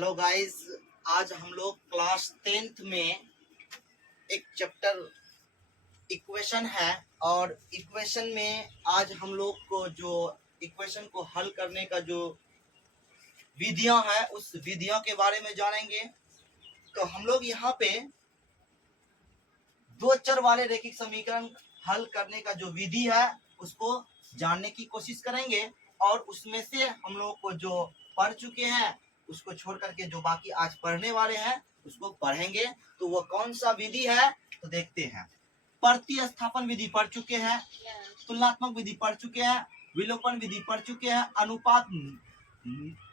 Hello guys, आज हम लोग क्लास 10th में एक चैप्टर इक्वेशन है और इक्वेशन में आज हम लोग को जो इक्वेशन को हल करने का जो विधियां है उस विधियों के बारे में जानेंगे। तो हम लोग यहाँ पे दो चर वाले रैखिक समीकरण हल करने का जो विधि है उसको जानने की कोशिश करेंगे और उसमें से हम लोग को जो पढ़ चुके हैं उसको छोड़ करके जो बाकी आज पढ़ने वाले हैं उसको पढ़ेंगे। तो वो कौन सा विधि है तो देखते हैं। प्रतिस्थापन विधि पढ़ चुके हैं, तुलनात्मक विधि पढ़ चुके हैं, विलोपन विधि पढ़ चुके हैं, अनुपात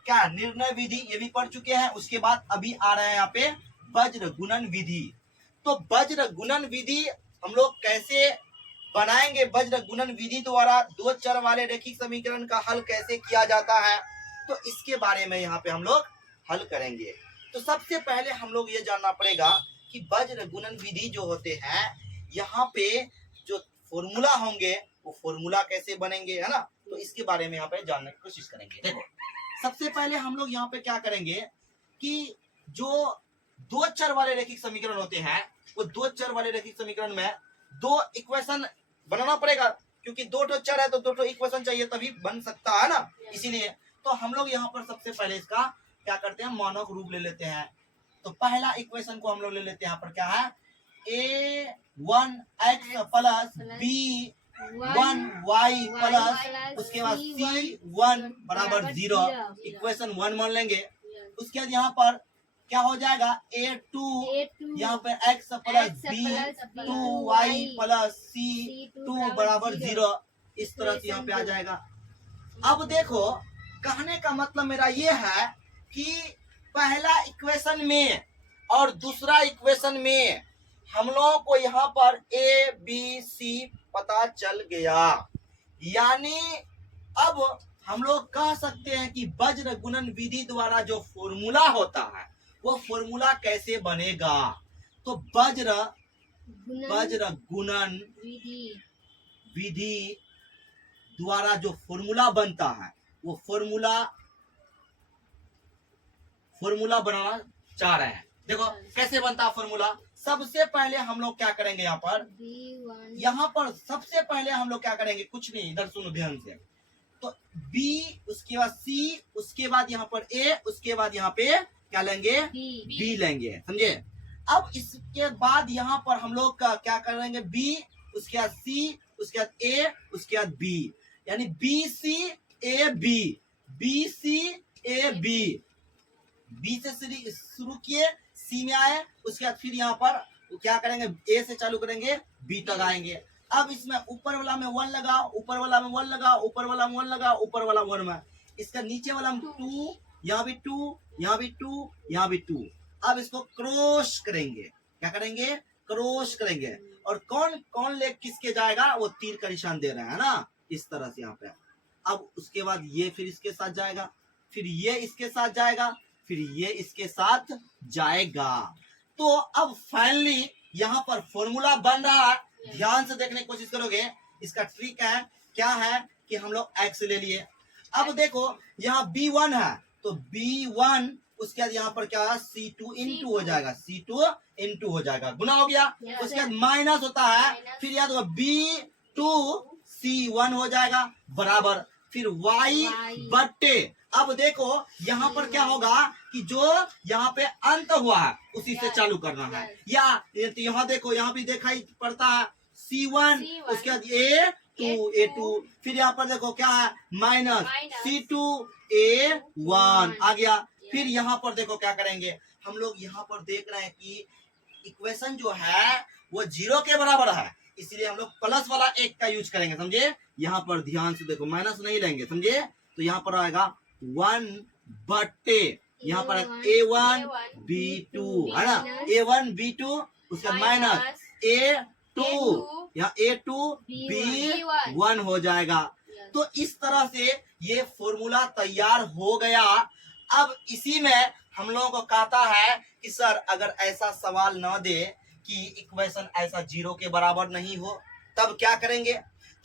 क्या निर्णय विधि ये भी पढ़ चुके हैं। उसके बाद अभी आ रहा है यहाँ पे वज्र गुणन विधि। तो वज्र गुणन विधि हम लोग कैसे बनाएंगे, वज्र गुणन विधि द्वारा दो चर वाले रैखिक समीकरण का हल कैसे किया जाता है, तो इसके बारे में यहाँ पे हम लोग हल करेंगे। तो सबसे पहले हम लोग ये जानना पड़ेगा कि वज्र गुणन विधि जो होते हैं यहाँ पे जो फॉर्मूला होंगे वो फॉर्मूला कैसे बनेंगे, है ना। तो इसके बारे में यहाँ पे जानने की कोशिश करेंगे। देखो, सबसे पहले हम लोग यहाँ पे क्या करेंगे कि जो दो चर वाले रैखिक समीकरण होते हैं वो दो चर वाले रैखिक समीकरण में दो इक्वेशन बनाना पड़ेगा, क्योंकि दो चर है तो दो इक्वेशन चाहिए तभी बन सकता है ना। इसीलिए तो हम लोग यहाँ पर सबसे पहले इसका क्या करते हैं, मानक रूप ले लेते हैं। तो पहला इक्वेशन को हम लोग ले लेते हैं, यहाँ पर क्या है a1x प्लस b1y प्लस उसके बाद c1 बराबर 0 इक्वेशन 1 मान लेंगे। उसके बाद यहाँ पर क्या हो जाएगा a2 यहाँ पे x plus b2y plus c2 बराबर 0 इस तरह से यहाँ पे आ जाएगा। अब देखो, कहने का मतलब मेरा ये है कि पहला इक्वेशन में और दूसरा इक्वेशन में हम लोगों को यहाँ पर ए बी सी पता चल गया, यानी अब हम लोग कह सकते हैं कि वज्र गुणन विधि द्वारा जो फॉर्मूला होता है वो फॉर्मूला कैसे बनेगा। तो वज्र गुणन विधि द्वारा जो फॉर्मूला बनता है वो फॉर्मूला बनाना चाह रहे हैं। देखो कैसे बनता है फॉर्मूला। सबसे पहले हम लोग क्या करेंगे, यहाँ पर सबसे पहले हम लोग क्या करेंगे, कुछ नहीं, इधर सुनो ध्यान से। तो B उसके बाद C उसके बाद यहाँ पर A उसके बाद यहाँ पे क्या लेंगे B लेंगे, समझे। अब इसके बाद यहाँ पर हम लोग का क्या करेंगे, B उसके बाद C उसके बाद A उसके बाद B, यानी B से शुरू किए C में आए, उसके बाद फिर यहाँ पर क्या करेंगे, A से चालू करेंगे B तक आएंगे। अब इसमें ऊपर वाला में 1 लगाओ, ऊपर वाला में 1 लगाओ, ऊपर वाला में 1 लगाओ, ऊपर वाला 1 में, इसका नीचे वाला में 2, यहाँ भी 2, यहाँ भी 2, यहाँ भी 2। अब इसको क्रॉस करेंगे, क्या करेंगे, क्रॉस करेंगे। और कौन कौन लेग किसके जाएगा वो तीर का निशान दे रहा है ना, इस तरह से यहाँ पे। अब उसके बाद ये फिर इसके साथ जाएगा, फिर ये इसके साथ जाएगा, फिर ये इसके साथ जाएगा। तो अब फाइनली यहाँ पर फॉर्मूला बन रहा है। ध्यान से देखने की कोशिश करोगे, इसका ट्रिक है क्या है कि हम लोग x ले लिए। अब देखो यहाँ b1 है तो b1 उसके बाद यहाँ पर क्या है c2 इंटू हो जाएगा, c2 इंटू हो जाएगा, गुना हो गया। उसके बाद माइनस होता है, फिर याद होगा b2 c1 हो जाएगा बराबर फिर y बट्टे। अब देखो यहाँ पर क्या होगा कि जो यहाँ पे अंत हुआ है उसी से चालू करना है, या यहाँ देखो यहाँ भी दिखाई पड़ता है C1 उसके बाद A2 फिर यहाँ पर देखो क्या है माइनस C2 A1 आ गया। फिर यहाँ पर देखो क्या करेंगे, हम लोग यहाँ पर देख रहे हैं कि इक्वेशन जो है वो 0 के बराबर है, इसलिए हम लोग प्लस वाला एक का यूज करेंगे, समझे। यहाँ पर ध्यान से देखो, माइनस नहीं लेंगे, समझे। तो यहाँ पर आएगा 1 बट्टे यहाँ पर A1 B2 है ना, A1 B2 उसका माइनस A2 यहाँ A2 B1 हो जाएगा। तो इस तरह से ये फॉर्मूला तैयार हो गया। अब इसी में हम लोगों को कहता है कि सर अगर ऐसा सवाल न दे कि इक्वेशन ऐसा 0 के बराबर नहीं हो तब क्या करेंगे।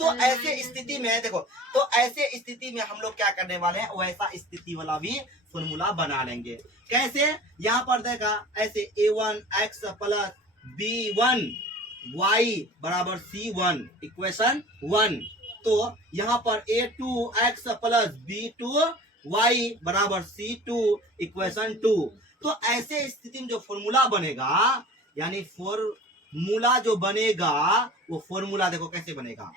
तो ऐसे स्थिति में देखो, तो ऐसे स्थिति में हम लोग क्या करने वाले हैं, वैसा स्थिति वाला भी फॉर्मूला बना लेंगे। कैसे? यहाँ पर देखा ऐसे a1x प्लस b1 y बराबर c1 इक्वेशन 1। तो यहाँ पर a2x प्लस b2 y बराबर c2 इक्वेशन 2। तो ऐसे स्थिति में जो फॉर्मूला बनेगा, यानी फॉर्मूला जो बनेगा वो फॉर्मूला देखो कैसे बनेगा,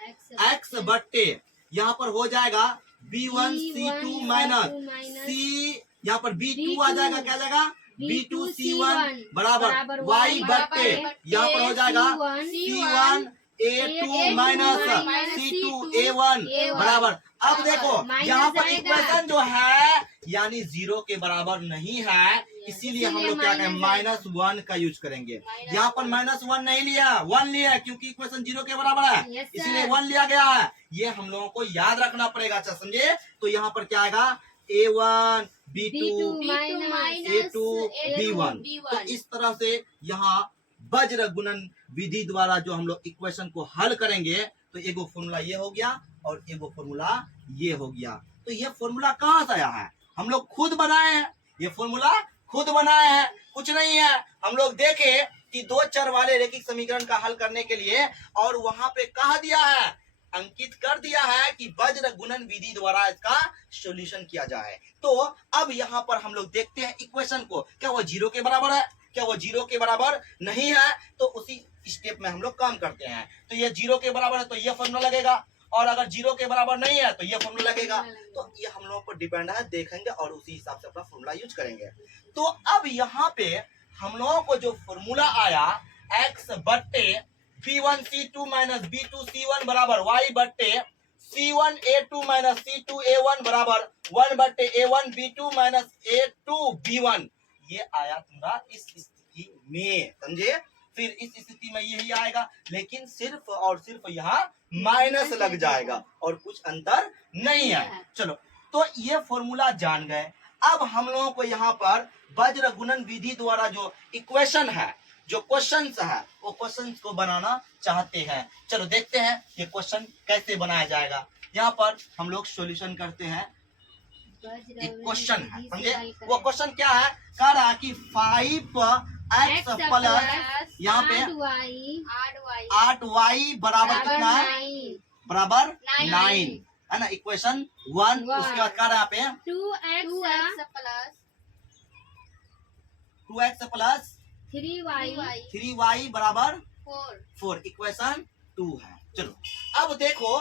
x बट्टे यहाँ पर हो जाएगा b1 c2 माइनस c, यहाँ पर b2 आ जाएगा, क्या जाएगा b2 c1 बराबर y बट्टे यहाँ पर हो जाएगा c1 a2 minus c2 a1 बराबर। अब देखो यहाँ पर इक्वेशन जो है यानी 0 के बराबर नहीं है, इसीलिए हम लोग क्या करें -1 का यूज करेंगे। यहाँ पर -1 नहीं लिया, 1 लिया क्योंकि इक्वेशन 0 के बराबर है, इसीलिए 1 लिया गया है। ये हम लोगों को याद रखना पड़ेगा, अच्छा समझे। तो यहाँ पर क्या आएगा a1 b2 a2 b1। तो इस तरह से यहाँ वज्र गुणन विधि द्वारा जो हम लोग इक्वेशन को हल करेंगे, तो एगो फॉर्मूला ये हो गया और एगो फॉर्मूला ये हो गया। तो ये फॉर्मूला कहाँ से आया है? हम लोग खुद बनाए हैं, ये फॉर्मूला खुद बनाए हैं, कुछ नहीं है। हम लोग देखे कि दो चर वाले रैखिक समीकरण का हल करने के लिए, और वहां पे कहा दिया है, अंकित कर दिया है कि वज्र गुणन विधि द्वारा इसका सॉल्यूशन किया जाए। तो अब यहाँ पर हम लोग देखते हैं इक्वेशन को, क्या वो 0 के बराबर है, क्या वो 0 के बराबर नहीं है। तो उसी स्टेप में हम लोग काम करते हैं। तो ये 0 के बराबर है तो ये फॉर्मूला लगेगा, और अगर 0 के बराबर नहीं है तो ये फॉर्मूला लगेगा। तो ये हम लोगों पर डिपेंड है, देखेंगे और उसी हिसाब से अपना फॉर्मूला यूज करेंगे। तो अब यहाँ पे हम लोगों को जो फॉर्मूला आया x बट्टे b1 c2 minus b2 c1 बराबर y बट्टे c1 a2 minus c2 a1 बराबर 1 बट्टे a1 b2 minus a2 b1, ये आया तुम्हारा इस स्थिति में, समझे। फिर इस स्थिति में यही आएगा, लेकिन सिर्फ और सिर्फ यहाँ माइनस लग जाएगा और कुछ अंतर नहीं है। चलो, तो ये फॉर्मूला जान गए। अब हम लोगों को यहाँ पर वज्र गुणन विधि द्वारा जो इक्वेशन है, जो क्वेश्चंस है, वो क्वेश्चंस को बनाना चाहते हैं। चलो देखते हैं ये क्वेश्चन कैसे बनाया जाएगा। यहाँ पर हम लोग सॉल्यूशन करते हैं। एक क्वेश्चन है, समझे। वो क्वेश्चन क्या है, कह रहा है कि 5x प्लस यहाँ पे 8y बराबर कितना है, बराबर 9 है ना, इक्वेशन 1। उसके बाद कह रहा है यहाँ पे 2x प्लस 3y बराबर 4 इक्वेशन 2 है। चलो अब देखो,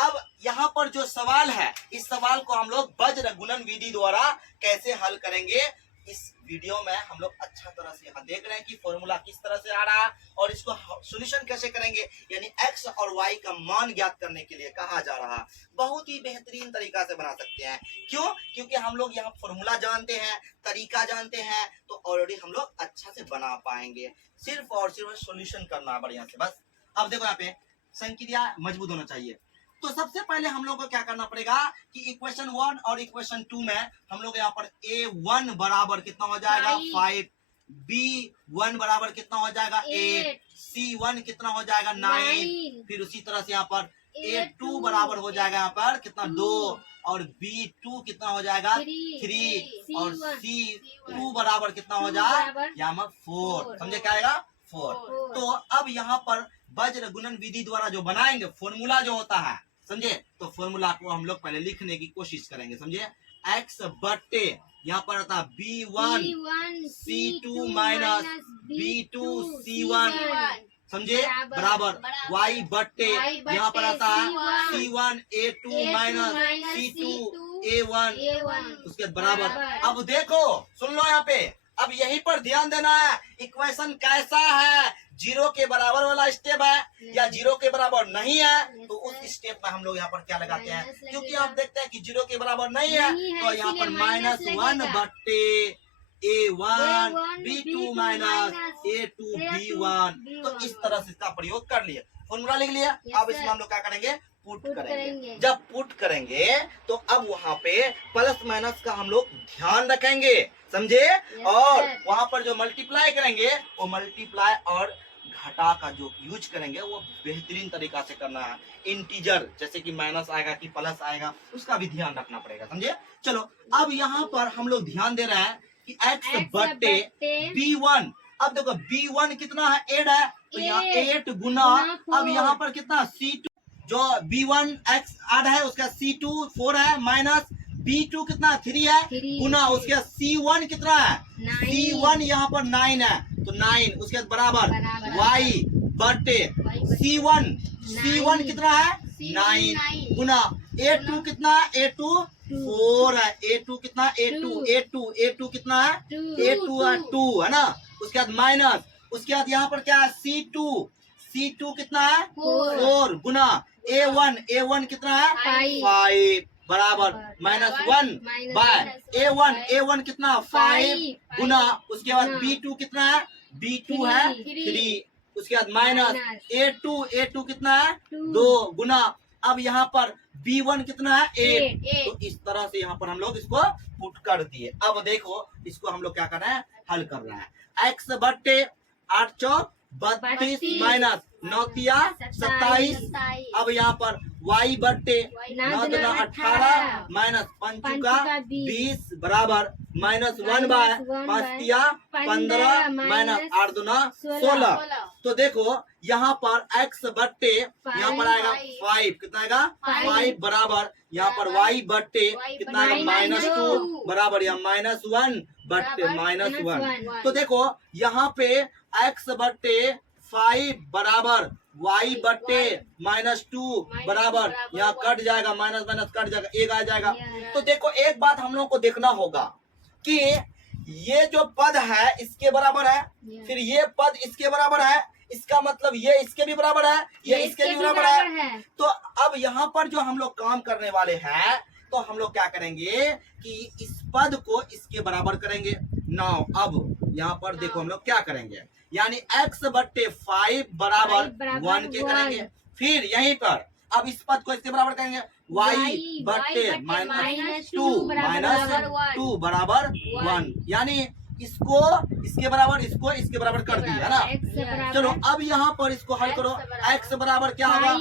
अब यहाँ पर जो सवाल है, इस सवाल को हम लोग वज्र गुणन विधि द्वारा कैसे हल करेंगे, इस वीडियो में हम लोग अच्छा तरह से यहाँ देख रहे हैं कि फॉर्मूला किस तरह से आ रहा है और इसको सॉल्यूशन कैसे करेंगे, यानी x और y का मान ज्ञात करने के लिए कहा जा रहा है। बहुत ही बेहतरीन तरीका से बना सकते हैं। क्यों? क्योंकि हम लोग यहाँ फॉर्मूला जानते हैं, तरीका जानते हैं, तो ऑलरेडी हम लोग अच्छा से बना पाएंगे। सिर्फ और सिर्फ सॉल्यूशन करना है बढ़िया से, बस। अब देखो यहाँ पे संक्रिया मजबूत होना चाहिए। तो सबसे पहले हम लोग को क्या करना पड़ेगा कि इक्वेशन 1 और इक्वेशन 2 में हम लोग यहाँ पर a1 बराबर कितना हो जाएगा 5, b1 बराबर कितना हो जाएगा 8, c1 कितना हो जाएगा 9, फिर उसी तरह से यहाँ पर a2 बराबर हो जाएगा यहाँ पर कितना 2, और b2 कितना हो जाएगा 3, और c2 बराबर कितना हो जाएगा यहाँ पर 4, समझे क्या आएगा 4। तो अब यहाँ पर वज्र गुणन विधि द्वारा जो बनाएंगे फॉर्मूला जो होता है, समझे, तो फॉर्मूला को हम लोग पहले लिखने की कोशिश करेंगे, समझे। x बट्टे यहाँ पर होता है b1 c2 minus b2 c1, समझे, बराबर y बट्टे यहाँ पर आता है c1 a2 minus c2 a1, उसके बराबर। अब देखो सुन लो यहाँ पे, अब यहीं पर ध्यान देना है, इक्वेशन कैसा है, 0 के बराबर वाला स्टेप है या 0 के बराबर नहीं है। तो उस स्टेप में हम लोग यहाँ पर क्या लगाते हैं, क्योंकि आप देखते हैं कि 0 के बराबर नहीं है, तो यहाँ पर -1 बट्टे a1 b2 minus a2 b1। तो इस तरह से इसका प्रयोग कर लिया, फॉर्मूला लिख लिया। अब इसमें हम लोग क्या करेंगे, पुट करेंगे। जब पुट करेंगे तो अब वहाँ पे प्लस माइनस का हम लोग ध्यान रखेंगे, समझे। और वहाँ पर जो मल्टीप्लाई करेंगे वो मल्टीप्लाई और घटा का जो यूज करेंगे वो बेहतरीन तरीका से करना है। इंटीजर जैसे कि माइनस आएगा कि प्लस आएगा उसका भी ध्यान रखना पड़ेगा, समझे। चलो अब यहाँ पर हम लोग ध्यान दे रहे हैं कि x बट्टे b1। अब देखो b1 कितना है, 8 है, तो यहाँ 8 गुना, अब यहाँ पर कितना c2 जो b1 x 8 है उसका c2 4 है, माइनस b2 कितना 3 है, गुना उसके c1 कितना है, c1 यहाँ पर 9 है, तो 9 उसके बाद बराबर y बटे c1 कितना है 9 गुना a2 कितना है, a2 4 है, a2 कितना a2 कितना है, a2 है 2 है ना, उसके बाद माइनस, उसके बाद यहाँ पर क्या है c2 कितना है 4 गुना a1 कितना है 5 बराबर -1 बाय a1 कितना 5 गुना, उसके बाद b2 कितना है, b2 है 3, उसके बाद माइनस a2 कितना है 2 गुना, अब यहाँ पर b1 कितना है 8, तो इस तरह से यहाँ पर हम लोग इसको पुट कर दिए। अब देखो इसको हम लोग क्या कर रहे हैं, हल कर रहे हैं। x बट्टे 8 चौक 32 माइनस 9 तिया 27, अब यहाँ पर y बट्टे 9 दुना 18 माइनस 5 चुका 20 बराबर -1 बाय 5 तिया 15 माइनस 8 दुना 16। तो देखो यहाँ पर x बट्टे यहाँ पर आएगा 5, कितना आएगा 5 बराबर यहाँ पर y बट्टे कितना आएगा -2 बराबर या -1 बट्टे -1। तो देखो यहाँ पे x बट्टे 5 बराबर y बट्टे -2 बराबर यहाँ कट जाएगा, माइनस माइनस कट जाएगा, एक आ जाएगा। तो देखो एक बात हम लोग को देखना होगा कि ये जो पद है इसके बराबर है, फिर ये पद इसके बराबर है, इसका मतलब ये इसके भी बराबर है, ये इसके भी बराबर है। तो अब यहाँ पर जो हम लोग काम करने वाले हैं, तो हम लोग क्या करेंगे कि इस पद को इसके बराबर करेंगे। नाउ अब यहाँ पर देखो हम लोग क्या करेंगे, यानी x बट्टे 5 बराबर 1 के करेंगे, फिर यहीं पर अब इस पद को इसके बराबर करेंगे, y बट्टे -2 बराबर 1, यानी इसको इसके बराबर इसको इसके बराबर कर दिया है ना। चलो अब यहाँ पर इसको हल करो, x बराबर क्या होगा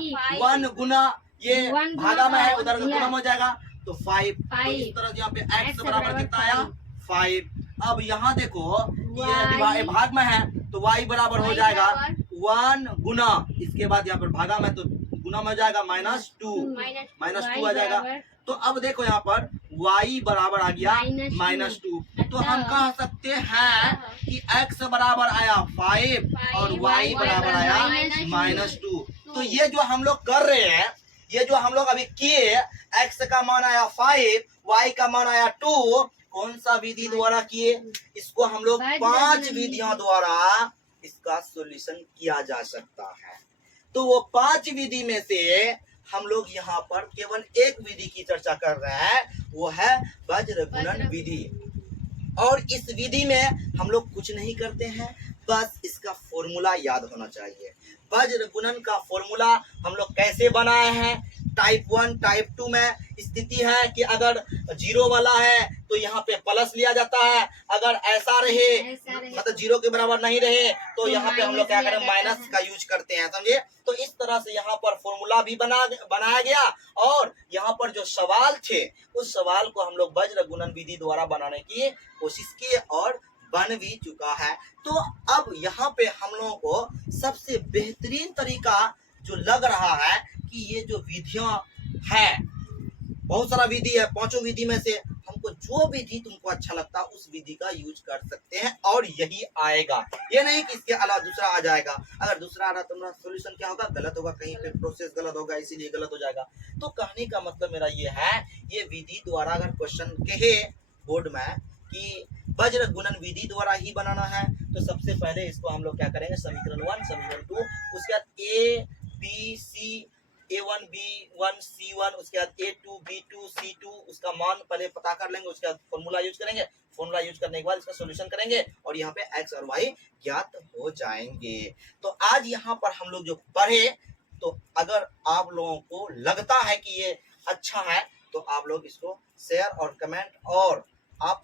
1 गुना ये भागा में है उधर गुना हो जाएगा तो 5, तो इस तरह यहाँ पे x बराबर कितना आया 5। अब यहाँ देखो ये भाग में है तो y बराबर हो जाएगा 1 गुना, इसके बाद यहाँ पर भागा में तो गुना में हो जाएगा -2 आ जाएगा। तो अब देखो यहाँ पर y बराबर आ गया -2, तो हम कह सकते हैं कि x बराबर आया 5 और y बराबर आया -2। तो ये जो हम लोग कर रहे हैं, ये जो हम लोग अभी किए, x का मान आया 5, y का मान आया 2, कौन सा विधि द्वारा किए, इसको हम लोग 5 विधियों द्वारा इसका सॉल्यूशन किया जा सकता है। तो वो 5 विधि में से हम लोग यहाँ पर केवल एक विधि की चर्चा कर रहे हैं, वो है वज्र गुणन विधि। और इस विधि में हम लोग कुछ नहीं करते हैं, बस इसका फॉर्मूला याद होना चाहिए। वज्र गुणन का फॉर्मूला हम लोग कैसे बनाए हैं, टाइप 1 टाइप 2 में स्थिति है कि अगर 0 वाला है तो यहाँ पे प्लस लिया जाता है, अगर ऐसा रहे मतलब 0 के बराबर नहीं रहे तो यहाँ पे हम लोग क्या करें माइनस का यूज करते हैं, समझे। तो इस तरह से यहाँ पर फॉर्मूला भी बनाया गया और यहाँ पर जो सवाल थे उस सवाल को हम लोग वज्र गुणन विधि द्वारा बनाने की कोशिश किए और बन भी चुका है। तो अब यहाँ पे हम लोगों को सबसे बेहतरीन तरीका जो लग रहा है कि ये जो विधियां है, बहुत सारा विधि है, 5 विधि में से हमको जो विधि तुमको अच्छा लगता है उस विधि का यूज कर सकते हैं और यही आएगा। ये नहीं कि इसके अलावा दूसरा आ जाएगा, अगर दूसरा आ रहा तो मेरा सोल्यूशन क्या होगा, गलत होगा, कहीं पे प्रोसेस गलत होगा, इसीलिए गलत हो जाएगा। तो कहने का मतलब मेरा ये है, ये विधि द्वारा अगर क्वेश्चन कहे बोर्ड में कि वज्र गुणन विधि द्वारा ही बनाना है, तो सबसे पहले इसको हम लोग क्या करेंगे, समीकरण 1 समीकरण 2, उसके बाद a b c a1 b1 c1, उसके बाद a2 b2 c2, उसका मान पहले पता कर लेंगे, उसके बाद फॉर्मूला यूज करेंगे, फॉर्मूला यूज करने के बाद इसका सॉल्यूशन करेंगे और यहाँ पे x और y ज्ञात हो जाएंगे। तो आज यहाँ पर हम लोग जो पढ़े, तो अगर आप लोगों को लगता है कि ये अच्छा है तो आप लोग इसको शेयर और कमेंट और आप